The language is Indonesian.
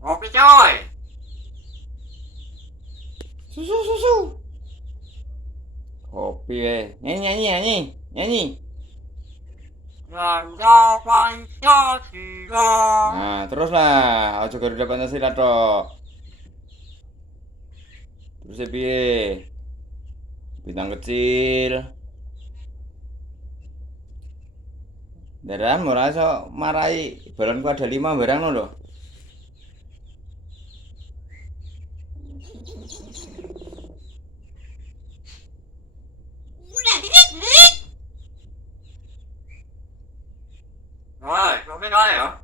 Ngopi coy. Susu susu. Kopi nyanyi nyanyi nyanyi nyanyi. Ganda Pancasila. Nah terus lah, aja Garuda Pancasila tok. Terus piye? Bintang kecil. Beneran ora iso marai balonku ada 5 barang lho. Rồi, ngopi nói hả?